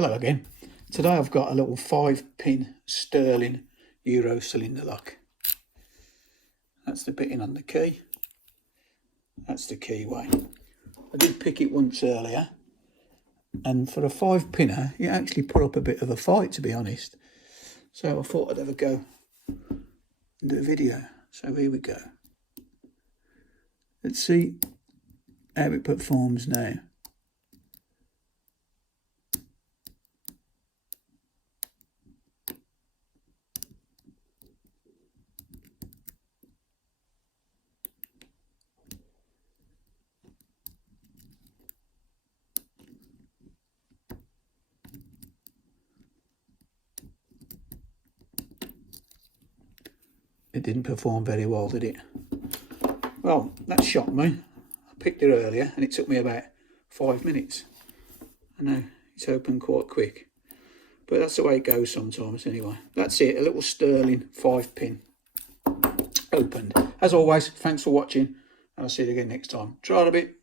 Hello again. Today I've got a little 5-pin Sterling Euro cylinder lock. That's the bitting on the key. That's the keyway. I did pick it once earlier, and for a 5-pinner it actually put up a bit of a fight, to be honest. So I thought I'd have a go and do a video. So here we go. Let's see how it performs now. It didn't perform very well, did it? Well, that shocked me. I picked it earlier and it took me about 5 minutes. I know, it's open quite quick. But that's the way it goes sometimes anyway. That's it, a little Sterling 5-pin opened. As always, thanks for watching, and I'll see you again next time. Try it a bit.